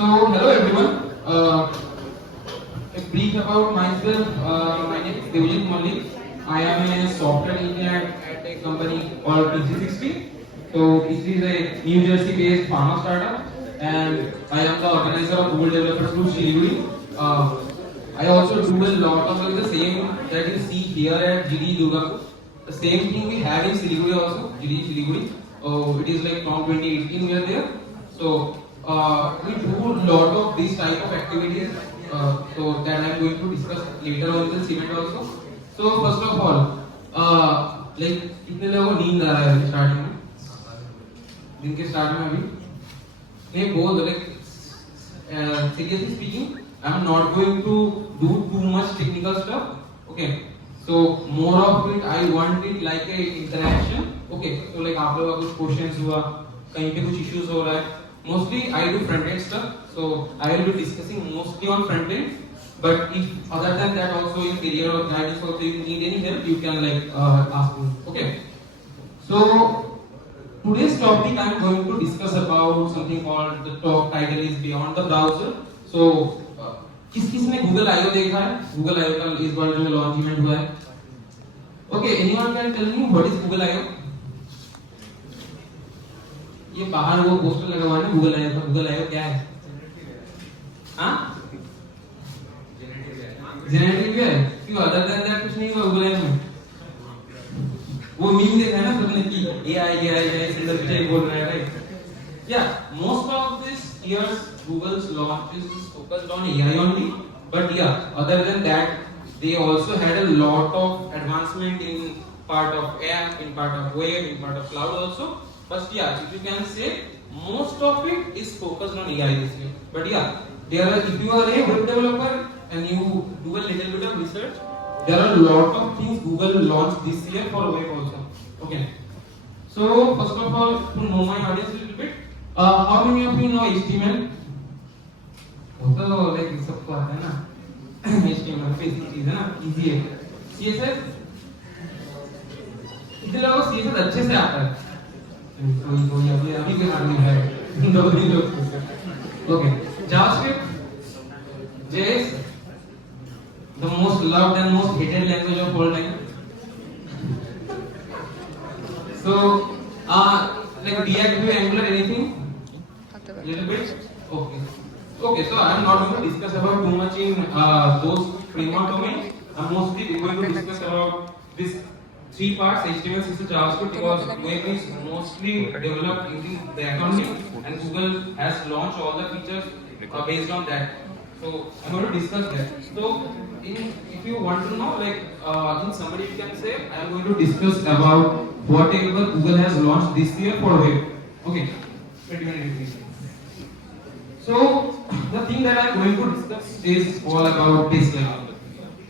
So, hello everyone. A brief about myself. My name is Devjit Malik. I am a software engineer at a company called PC60. So, this is a New Jersey-based pharma startup, and I am the organizer of Google Developers Group Siliguri. I also do a lot of the same that you see here at GD Durgapur. The same thing we have in Siliguri also, GD Siliguri. It is like from 2018 we are there. So we do a lot of these type of activities. So that I am going to discuss later on in the event also. So first of all, like कितने लोगों को नींद आ रहा है starting में? दिन के start में अभी? नहीं बहुत like seriously speaking, I am not going to do too much technical stuff. Okay. So more of it I want it like a interaction. Okay. So like आप लोगों का कुछ questions हुआ, कहीं पे कुछ issues हो रहा है. Mostly I do front end stuff, so I will be discussing mostly on front end. But if other than that also in career or guidance also you need any help, you can like ask me. Okay. So today's topic I am going to discuss about something called the talk title is beyond the browser. So किस-किसने Google I/O देखा है? Google I/O का इस बार जो launch event हुआ है. Okay, anyone can tell me what is Google I/O? ये बाहर वो पोस्टर लगा हुआ है ना Google I/O का. Google I/O क्या है? हाँ? जेनेटिव है. क्यों अदर देन दैट कुछ नहीं हुआ Google I/O में? वो मीम देखा है ना सबने कि AI सुंदर पिचाई बोल रहा है right? Yeah, most of this year's Google's launch is focused on AI only. But yeah, other than that, they also had a lot of advancement in part of app, in part of web, in part of cloud also. But yeah, if you can say, most of it is focused on AI this year. But yeah, if you are a web developer and you do a little bit of research, there are a lot of things Google launched this year for web also. Okay. So first of all, to know my audience a little bit, how many of you know HTML? तो like सबको आता है ना HTML basic चीज है ना easy है. CSS कितने लोगों को CSS अच्छे से आता है? कोई अभी के आदमी है दो तीन लोग. Okay. JavaScript, JS, the most loved and most hated language of all time. So like React, Angular, anything? Little bit? Okay. Okay, so I am not going to discuss about too much in those framework domains. I'm mostly going to discuss about this three parts: HTML, CSS, JavaScript, because web is mostly developed using backend, and Google has launched all the features based on that. So I'm going to discuss that. So if you want to know, like in summary, you can say I am going to discuss about whatever Google has launched this year for web. Okay. 2023. So the thing that I am going to discuss is all about baseline.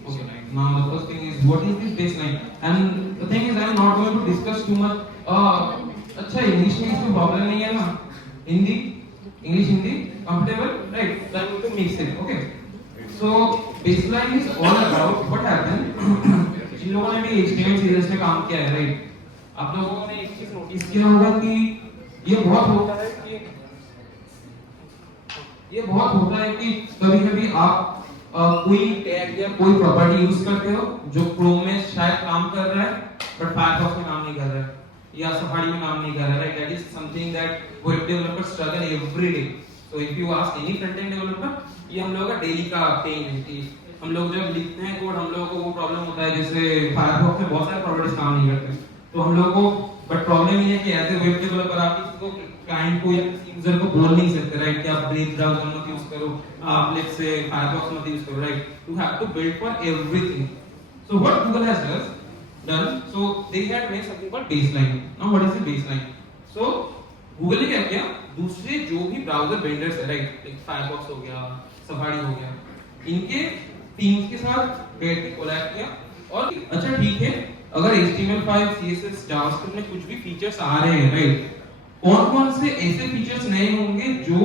Okay. Now the first thing is what is this baseline? And the thing is I am not going to discuss too much. अच्छा English में इसमें problem नहीं है ना? Hindi comfortable, right? Then we can mix it. Okay. So baseline is all about what happened. जिन लोगों ने भी HTML CSS में काम किया है, right? आप लोगों ने एक चीज नोटिस किया होगा कि ये बहुत होता है कि कभी-कभी आप कोई टैग या कोई प्रॉपर्टी यूज करते हो जो क्रोम में शायद काम कर रहा है बट फायरफॉक्स में काम नहीं कर रहा है या सफारी में काम नहीं कर रहा है, right? That is something that web developers struggle every day. So if you ask any front end developer, ये हम लोगों का डेली का पेन है कि हम लोग जब लिखते हैं कोड हम लोगों को वो प्रॉब्लम होता है जैसे फायरफॉक्स में बहुत सारे प्रॉपर्टीज काम नहीं करते. तो हम लोगों को बट प्रॉब्लम ये है कि एज ए वेब डेवलपर आप किसी को क्लाइंट को या यूजर को बोल नहीं सकते, राइट? कि आप ब्रेव ब्राउज़र मत यूज करो, आप लेट्स से फायरफॉक्स मत यूज करो, right? You have to build for everything. So what Google has done, so they had made something called baseline. Now what is the baseline? So Google ने क्या किया, दूसरे जो भी ब्राउजर वेंडर्स है, right, like Firefox हो गया, safari हो गया, इनके टीम्स के साथ बैठ के कोलैब किया और अच्छा ठीक है अगर HTML5, CSS, JavaScript में कुछ भी फीचर्स आ रहे हैं, राइट, कौन-कौन से ऐसे फीचर्स नए होंगे जो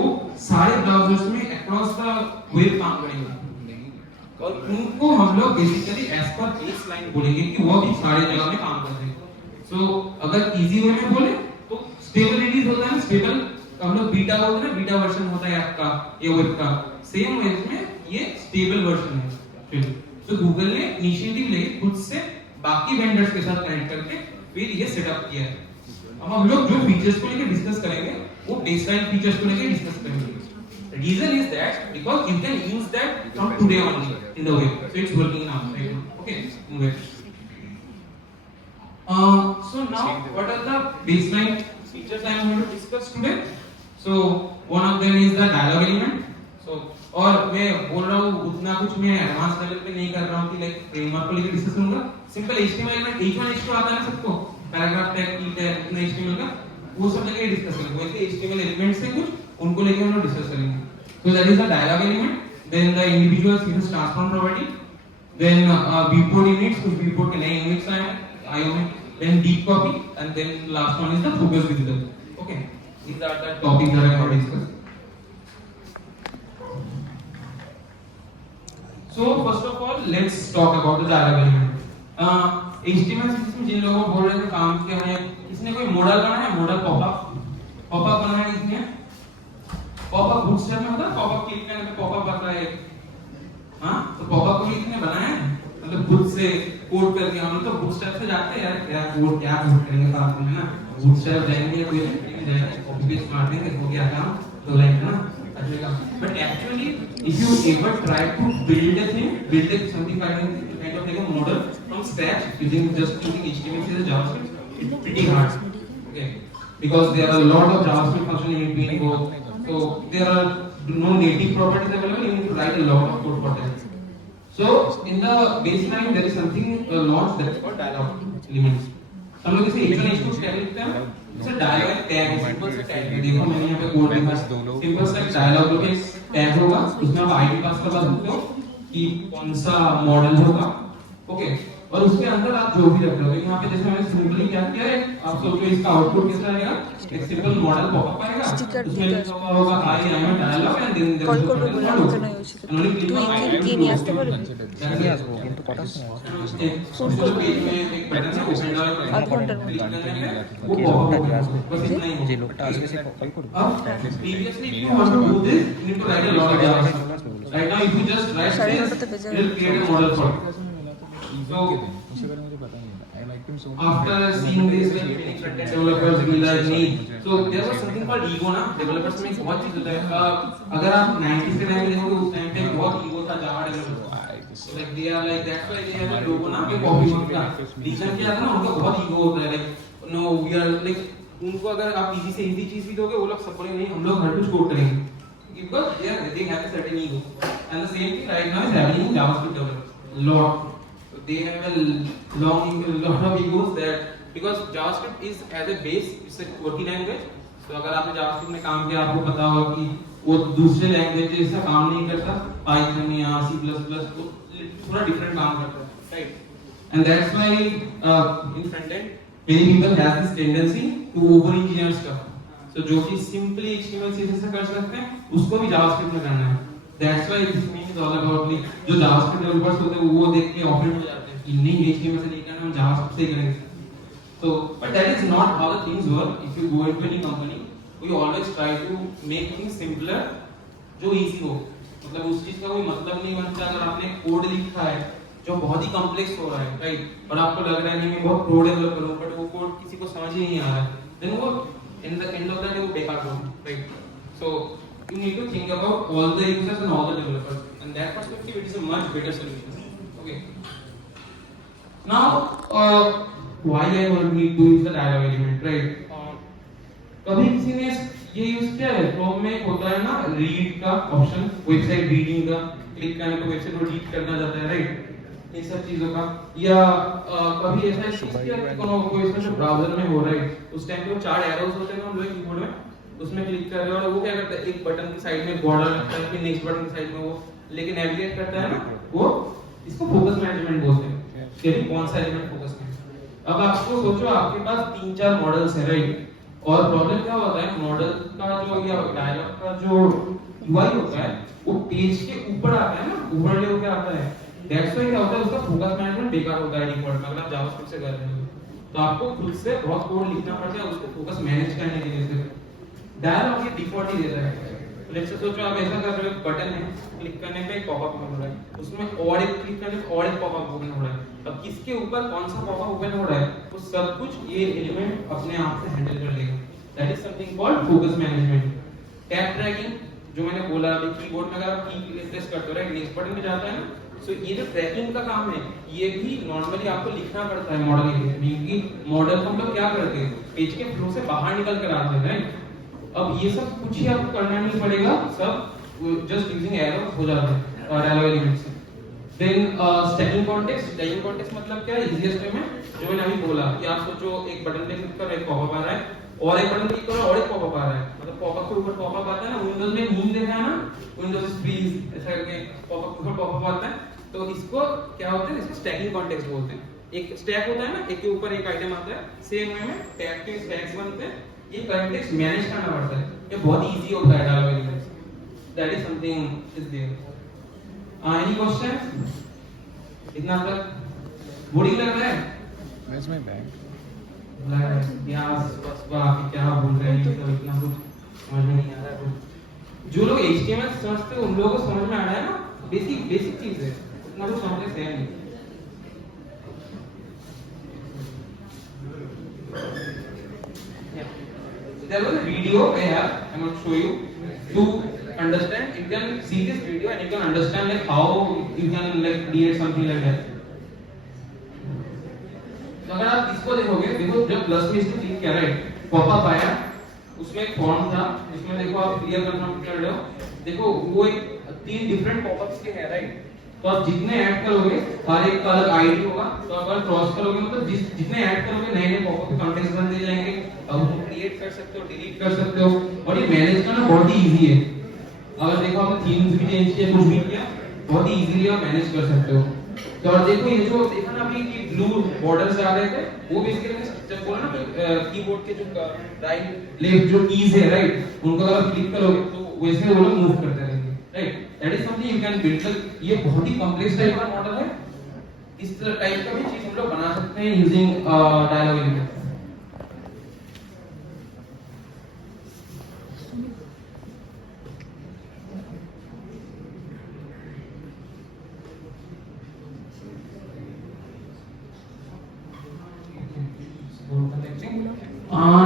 सारे ब्राउजर्स में अक्रॉस द वेब काम करेंगे और उनको हम लोग बेसिकली एज पर बेसलाइन बोलेंगे कि वो भी सारे जगह में काम कर रहे हैं. सो अगर इजी वे में बोले तो स्टेबिलिटीज होता है, स्टेबल हम लोग बीटा बोलते हैं ना, बीटा वर्जन होता है आपका ये वेब का, सेम वेब में ये स्टेबल वर्जन है। फिर तो गूगल ने इनिशिएटिव लेके खुद से बाकी वेंडर्स के साथ कनेक्ट करके फिर ये सेटअप किया है। अब हम लोग जो फीचर्स को लेके डिस्कस करेंगे वो बेसलाइन फीचर्स को लेके डिस्कस करेंगे। Reason is that because you can use that from today only in the web, so it's working now, right? Okay, move it. So now what are the baseline features I am going to discuss today? So one of them is the dialog element. So और मैं बोल रहा हूँ उतना कुछ मैं advance level पे नहीं कर रहा हूँ कि लाइक फ्रेमवर्क को लेकर डिस्कस करूँगा। सिंपल HTML में H1 H2 आता है ना सबको, पैराग्राफ टैग की टैग इतना HTML का वो सब लेके डिस्कस करेंगे। वैसे HTML एलिमेंट्स से कुछ उनको लेके हम लोग डिस्कस करेंगे। So that is the dialog element, then the individual CSS transform property, then viewport units, कुछ viewport के नए units आए हैं IO में, then deep copy, and then last one is the focus visible. Okay, these are the topics that I want to discuss. So first of all, let's talk about the dialog element. HTML CSS में जिन लोगों को बोल रहे थे काम किया है, किसने कोई मॉडल बनाया है? मॉडल पॉपअप बनाया है किसने? पॉपअप बूटस्ट्रैप में होता है, पॉपअप क्लिक करने पे पॉपअप आता है। हाँ, तो पॉपअप को किसने बनाया है? मतलब खुद से कोड करके। हम लोग तो बूटस्ट्रैप से जाते हैं यार, क्या कोड करेंगे साथ में, है ना? बूटस्ट्रैप जाएंगे कोई में जाएंगे, कॉपी पेस्ट मार देंगे, हो गया काम, तो लाइन है ना, अच्छा। But actually if you ever try to build a thing, build something kind of like a model from scratch using just using HTML CSS JavaScript, it's pretty hard, okay, because there are a lot of JavaScript function in between both. So there are no native properties available. You need to write a lot of code for that. So in the baseline there is something launched that is called dialog elements. हम लोग इसे H1 H2 tag लिखते हैं। इसे dialog tag, simple सा tag है। देखो मैंने यहाँ पे कोड लिखा है, सिंपल सा dialog के टैग होगा, उसमें आप ID पास करवा सकते हो कि कौन सा मॉडल होगा, ओके, और उसके अंदर आप जो भी रख रहे हो। यहाँ पे जैसे मैंने सिंपली क्या किया है, आप सोचो इसका आउटपुट कैसा रहेगा, एक सिंपल मॉडल पॉपअप आएगा, उसमें लिखा होगा I am a dialog and then there is only click on কি নিয়ে আসতে পারবেন? নিয়ে আসবো কিন্তু কথা শোনো। सोशल पेज में एक बटन है ओपन डायलॉग, क्लिक करने पे वो पॉपअप होगा, बस इतना ही। যে লোকটা আসবে সে কল করবে। अब previously if you want to do this you need to write a lot of JavaScript. Right now if you just write this it will create a model for you. So after seeing this, like many front-end developers will need, so there was something called ego ना, developers में बहुत चीज होता है। अगर आप 90s के time में देखोगे, उस टाइम पे बहुत ईगो था जावा developers, like they are like that's why they have a logo ना पे कॉपी होता है। रीजन क्या था ना, उनका बहुत ईगो होता है, like no we are like उनको अगर आप इजी से इजी चीज भी दोगे वो लोग सब बोलेंगे नहीं हम लोग हर कुछ कोड करेंगे, because they have a certain ego, and the same thing right now is happening in JavaScript developers lot. They have a lot of egos that because JavaScript is as a base, it's a working language. So अगर आपने JavaScript में काम किया, आपको पता होगा कि वो दूसरे लैंग्वेजेस से काम नहीं करता, Python या C++ वो थोड़ा डिफरेंट काम करता है, right? And that's why in front end many people have this tendency to over engineer stuff. So जो कि simply HTML CSS से कर सकते हैं, उसको भी JavaScript में करना है। That's why this means is all about like जो JavaScript developers होते हैं वो देख के ऑफेंड हो जाते हैं कि नहीं HTML से नहीं करना, हम JavaScript से ही करेंगे। So but that is not how the things work. If you go into any company, we always try to make things simpler, जो easy हो। मतलब उस चीज का कोई मतलब नहीं बनता अगर आपने कोड लिखा है जो बहुत ही कॉम्प्लेक्स हो रहा है, राइट, और आपको लग रहा है नहीं मैं बहुत प्रो डेवलपर हूँ, बट वो कोड किसी को समझ ही नहीं आ रहा है, then वो in the end of the day वो बेकार होगा, right? So you need to think about all the users and all the developers, and that perspective it is a much better solution. Okay. Now, why I want need to use the dialog element, right? कभी किसी ने ये use किया है? Chrome में एक होता है ना रीड का ऑप्शन, वेबसाइट रीडिंग का, क्लिक करने पे वेबसाइट को रीड करना जाता है, राइट? इन सब चीजों का, या कभी ऐसा चीज किया कि कोई इसमें जो ब्राउजर में हो रहा है उस टाइम पे वो 4 एरोस होते हैं ना हम लोग कीबोर्ड में, उसमें क्लिक कर रहे हो और वो क्या करता है एक बटन की साइड में बॉर्डर लगता है, फिर नेक्स्ट बटन की साइड में वो लेके नेविगेट करता है ना, वो इसको फोकस मैनेजमेंट बोलते हैं कि कौन सा एलिमेंट फोकस में। अब आपको सोचो आपके पास 3-4 मॉडल्स हैं, राइट, और प्रॉब्लम क्या होता है मॉडल का जो या डायलॉग का जो यूआई होता है वो पेज के ऊपर आता है ना, ऊपर ले होकर आता है। दैट्स व्हाई क्या होता है उसका फोकस मैनेजमेंट बेकार होता है डिफॉल्ट में, अगर आप जावास्क्रिप्ट से कर रहे हो तो आपको खुद से बहुत कोड लिखना पड़ता है उसको फोकस मैनेज करने के लिए। डायलॉग ये डिफॉल्ट ही देता है। लेट्स से सोचो आप ऐसा कर रहे हो, बटन है, क्लिक करने पे एक पॉपअप ओपन हो रहा है, उसमें और एक क्लिक करने पे और एक पॉपअप ओपन हो रहा है। अब किसके ऊपर कौन सा पॉपअप ओपन हो रहा है वो सब कुछ ये एलिमेंट अपने आप से हैंडल कर लेगा। That is something called focus management. Tab tracking जो मैंने बोला, अभी कीबोर्ड में अगर आप की प्रेस करते हो राइट, नेक्स्ट बटन पे जाता है ना, सो ये जो ट्रैकिंग का काम है ये भी नॉर्मली आपको लिखना पड़ता है मॉडल के लिए, क्योंकि मॉडल को हम लोग क्या करते हैं पेज के फ्लो से बाहर निकल कर आते हैं राइट। अब ये सब कुछ ही आपको करना नहीं पड़ेगा, सब जस्ट यूजिंग एरो हो जाता है डायलॉग एलिमेंट से। देन स्टैकिंग कॉन्टेक्स्ट मतलब क्या है, इजीएस्ट वे में जो मैंने अभी बोला कि आप सोचो एक बटन पे क्लिक करो, एक पॉपअप आ रहा है, और एक बटन क्लिक करो और एक पॉपअप आ रहा है, मतलब पॉपअप के ऊपर पॉपअप आता है ना, विंडोज में मीम देखा है ना, विंडोज फ्रीज ऐसा करके पॉपअप के ऊपर पॉपअप आता है, तो इसको क्या होता है, इसको स्टैकिंग कॉन्टेक्स्ट बोलते हैं। एक स्टैक होता है ना, एक के ऊपर एक आइटम आता है, सेम वे में टैग के स्टैक्स बनते हैं, ये कॉन्टेक्स्ट मैनेज करना पड़ता है, ये बहुत इजी होता है dialog elements. That is something is there. Any question इतना तक बोरिंग लग रहा है? Where's my bag? यस बस आप क्या बोल रहे हैं, तो इतना कुछ समझ में नहीं आ रहा है। जो लोग HTML समझते हैं उन लोगों को समझ में आ रहा है ना, बेसिक चीज है, इतना कुछ समझने से नहीं। There was a video I have. I'm going to show you to understand. You can see this video and you can understand like how you can like create something like that. तो अगर आप इसको देखोगे, देखो जब plus में इसको click किया राइट, पॉपअप आया, उसमें एक फॉर्म था, इसमें देखो आप क्लियर कंफर्म कर रहे हो, देखो वो एक 3 डिफरेंट पॉपअप्स के हैं राइट। तो आप जितने ऐड करोगे हर एक का अलग आईडी होगा, तो अगर क्रॉस करोगे मतलब जितने ऐड करोगे नए नए पॉपअप के कॉन्टेक्स्ट बनते जाएंगे, अब उसको क्रिएट कर सकते हो, डिलीट कर सकते हो, और ये मैनेज करना बहुत ही इजी है। अगर देखो आपने थीम्स भी चेंज किया, कुछ भी किया, बहुत ही इजीली आप मैनेज कर सकते हो। तो और देखो ये जो देखा ना अभी कि ब्लू बॉर्डर्स आ रहे थे, वो बेसिकली जब बोला ना कीबोर्ड के जो राइट लेफ्ट जो कीज है राइट, उनको अगर क्लिक करोगे तो वैसे वो लोग मूव करते रहेंगे right. That is something you can build. ये बहुत ही कॉम्प्लेक्स टाइप का मॉडल है, इस टाइप का भी चीज हम लोग बना सकते हैं using dialog element.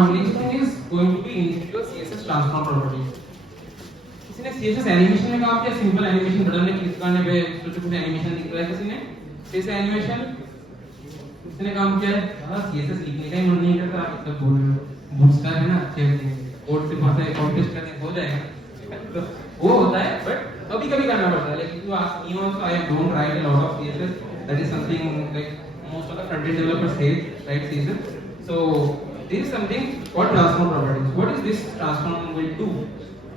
Next thing is going to be individual CSS transform properties. किसी ने CSS एनिमेशन में काम किया, सिंपल एनिमेशन बटन में क्लिक करने पे छोटे छोटे एनिमेशन दिख रहा है, किसी ने CSS एनिमेशन किसी ने काम किया है? हाँ CSS लिखने का ही मन नहीं करता, आप सब बोल रहे हो बूटस्ट्रैप है ना, अच्छे कोड से भाषा कॉम्प्लेक्स करने हो जाएगा, तो वो होता है, बट कभी कभी करना पड़ता है। लेकिन you ask me also, I don't write a lot of CSS. That is something like most of the front-end developers hate, write CSS. So this is something called transform properties. What is this transform will do?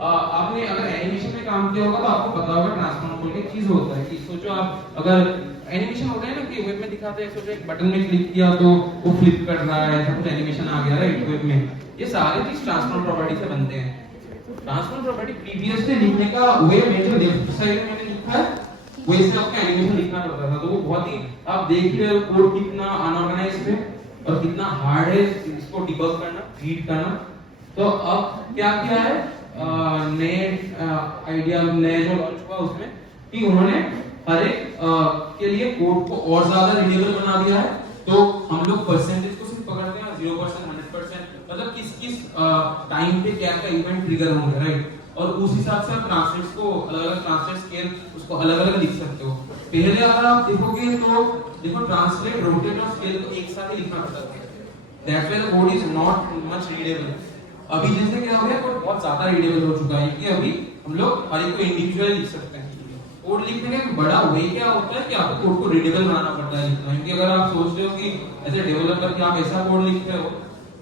आपने अगर animation में काम किया होगा तो आपको पता होगा ट्रांसफॉर्म बोल के चीज होता है कि सोचो आप अगर एनिमेशन होता है ना कि वेब में दिखाते हैं, सोचो एक बटन में क्लिक किया तो वो फ्लिप कर रहा है, ऐसा कुछ एनिमेशन आ गया राइट वेब में, ये सारे चीज ट्रांसफॉर्म प्रॉपर्टी से बनते हैं। ट्रांसफॉर्म प्रॉपर्टी प्रीवियसली लिखने का वे में जो लेफ्ट साइड में मैंने लिखा है वैसे आपका एनिमेशन लिखना पड़ता था, तो वो बहुत ही आप देख रहे हो कोड कितना अनऑर्गेनाइज्ड है और कितना हार्ड है इसको डिबग करना, रीड करना। तो अब क्या किया है नए आइडिया नए जो लॉन्च हुआ उसमें कि उन्होंने हर एक के लिए कोड को और ज्यादा रीडेबल बना दिया है। तो हम लोग परसेंटेज को सिर्फ पकड़ते हैं 0%, 100%, मतलब किस किस टाइम पे क्या क्या इवेंट ट्रिगर होंगे राइट, और उस हिसाब से आप ट्रांसलेट्स को अलग-अलग ट्रांसलेट स्केल उसको अलग-अलग लिख सकते हो। पहले अगर आप देखोगे तो देखो ट्रांसलेट, रोटेट और स्केल को एक साथ ही लिखना पड़ता था, that's why the code is not much readable. अभी जैसे क्या हो गया कोड बहुत ज्यादा रीडेबल हो चुका है कि अभी हम लोग हर एक को इंडिविजुअली लिख सकते हैं। कोड लिखने का बड़ा वे क्या होता है कि आपको कोड को रीडेबल बनाना पड़ता है लिखना, क्योंकि अगर आप सोचते हो कि एज ए डेवलपर कि आप ऐसा कोड लिख रहे हो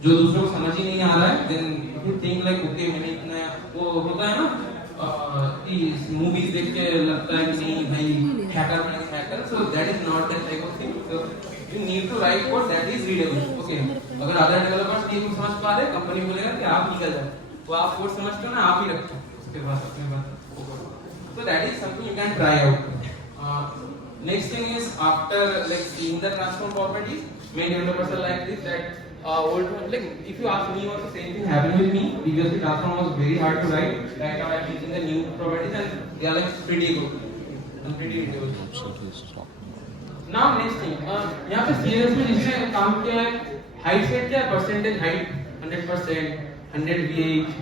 जो दूसरों को समझ ही नहीं आ रहा है, then you think like okay मैंने इतना वो होता है ना कि मूवीज देख के लगता है कि नहीं भाई हैकर बनेंगे hacker, so that is not that type of thing. So you need to write code that is readable. Okay अगर अदर डेवलपर्स नहीं समझ पा रहे कंपनी बोलेगा कि आप निकल जाओ, तो आप कोड समझते हो ना आप ही रखो उसके बाद अपने पास। So that is something you can try out. Next thing is after like seeing the transform properties, many developers are like this that old like if you ask me also same thing happened with me. Previously transform was very hard to write. Right now I'm using the new properties and they are like pretty good. I'm pretty intuitive. Now next thing यहाँ पे CSS में जिसने काम किया है height set किया है percentage height 100% 100 VH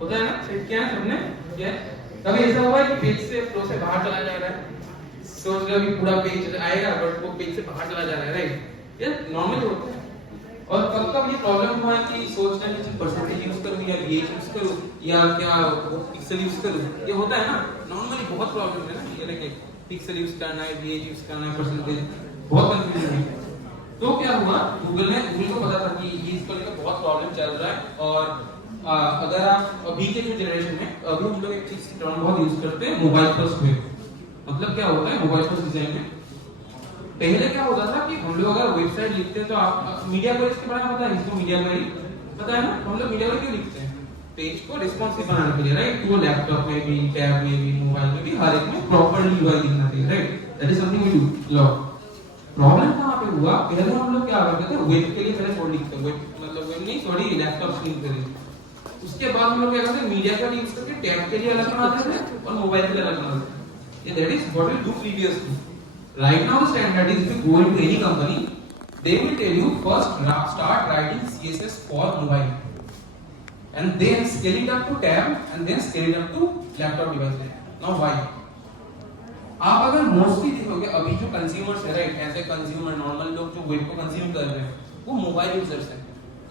होता है ना सेट किया है सबने किया है कभी ऐसा हुआ है कि पेज से फ्लो से बाहर चला जा रहा है सोच रहे हो कि पूरा पेज आएगा बट वो पेज से बाहर चला जा रहा है राइट ये नॉर्मल होता है और कब कब ये प्रॉब्लम हुआ है कि सोच रहे हैं कि परसेंटेज यूज करूं या VH यूज करूं या क्या पिक्सल यूज करूं ये होता है ना नॉर्मली बहुत प्रॉब्लम है ना ये लेके पिक्सल यूज करना है VH यूज करना है परसेंटेज बहुत कंफ्यूजन है तो क्या हुआ गूगल को पता था कि ये इसको लेकर बहुत प्रॉब्लम चल रहा है और अगर आप अभी के जो जनरेशन में अभी हम लोग एक चीज टर्म बहुत यूज करते हैं मोबाइल फर्स्ट वेब मतलब क्या होता है मोबाइल फर्स्ट डिजाइन में पहले क्या होता था कि हम लोग अगर वेबसाइट लिखते हैं तो आप मीडिया क्वेरी के बारे में पता है इसको मीडिया क्वेरी पता है ना हम लोग मीडिया क्वेरी क्यों लिखते हैं पेज को रिस्पॉन्सिव बनाने के लिए राइट वो लैपटॉप में भी टैब में भी मोबाइल में भी हर एक में प्रॉपर्ली यूआई दिखना चाहिए right that is something we do law problem कहां पे हुआ पहले हम लोग क्या करते थे वेब के लिए पहले कोड लिखते थे वेब मतलब वेब नहीं सॉरी लैपटॉप स्क्रीन के लिए उसके बाद हम लोग क्या करते हैं मीडिया का यूज करके टैब के लिए अलग बनाते थे और मोबाइल के लिए अलग बनाते थे ये that is what we do previously right now the standard is if you go into any company they will tell you first start writing css for mobile and then scale it up to tab and then scale it up to laptop device now why आप अगर mostly देखोगे अभी जो consumers है right ऐसे consumer normal लोग जो web को कंज्यूम कर रहे हैं वो मोबाइल यूजर्स हैं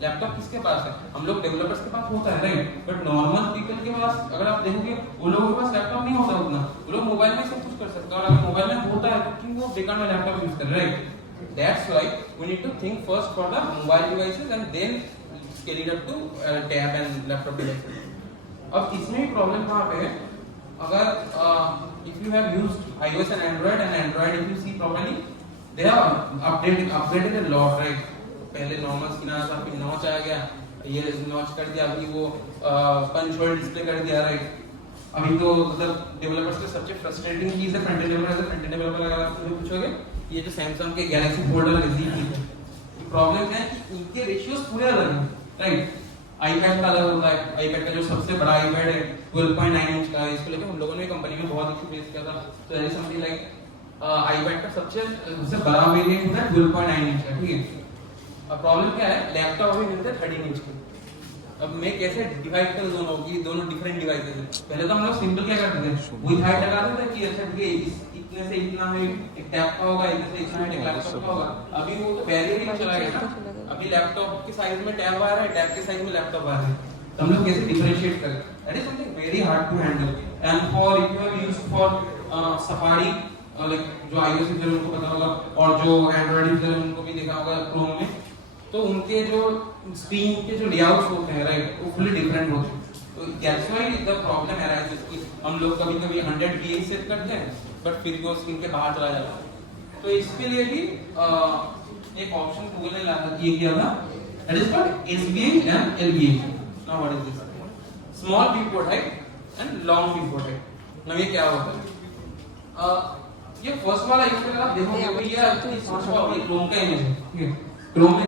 लैपटॉप किसके पास है हम लोग डेवलपर्स के पास होता है राइट बट नॉर्मल पीपल के पास अगर आप देखोगे वो लोगों के पास लैपटॉप नहीं होता उतना वो लोग मोबाइल में सब कुछ कर सकते हैं और अगर मोबाइल में होता है तो क्यों वो बेकार में लैपटॉप यूज कर रहे हैं right that's why we need to think first for the mobile devices and then scale it up to tab and laptop devices अब इसमें भी प्रॉब्लम कहां पे है अगर if you have used iOS and Android if you see properly they have updated a lot right पहले normal screen आता था फिर नॉच आ गया ये नॉच कर दिया अभी वो पंच होल डिस्प्ले कर दिया राइट अभी तो मतलब डेवलपर्स के सबसे फ्रस्ट्रेटिंग चीज है फ्रंट एंड डेवलपर अगर आप मुझे पूछोगे ये जो Samsung के Galaxy Fold वाला Z की है प्रॉब्लम है कि इनके रेशियोस पूरे अलग हैं राइट iPad का अलग होता है iPad का जो सबसे बड़ा iPad है 12.9 इंच का है इसको लेकर हम लोगों ने कंपनी में बहुत इशू फेस किया था तो ऐसे समथिंग लाइक iPad का सबसे बड़ा वेरिएंट होता है 12.9 इंच का ठीक है अब प्रॉब्लम क्या है लैपटॉप अभी मिलता है 13 इंच का अब मैं कैसे डिवाइड करूं दोनों की दोनों डिफरेंट डिवाइसेस हैं पहले तो हम लोग सिंपल क्या करते थे विद हाइट लगाते थे कि अच्छा ठीक है इतने से इतना है एक टैब का होगा इतने से इतना है एक लैपटॉप का होगा अभी वो तो बैरियर ही चला गया ना अभी लैपटॉप के साइज में टैब आ रहा है टैब के साइज में लैपटॉप आ रहा है तो हम लोग कैसे डिफरेंशिएट करें that is something very hard to handle and for if you have used for Safari like जो iOS यूजर उनको पता होगा और जो एंड्रॉइड यूजर उनको भी देखा होगा क्रोम में तो उनके जो स्क्रीन के जो लेआउट्स होते हैं राइट वो फुली डिफरेंट होते हैं तो that's why the problem arises कि हम लोग कभी-कभी 100 VH सेट करते हैं बट फिर वो स्क्रीन के बाहर चला जाता है तो इसके लिए भी एक ऑप्शन गूगल ने ये किया था that is called SVH and LVH now what is this small view height and long view height now ये क्या होता है ये फर्स्ट वाला यूज करके आप देखोगे ये फर्स्ट वाला क्रोम का इमेज है ठीक है क्रोम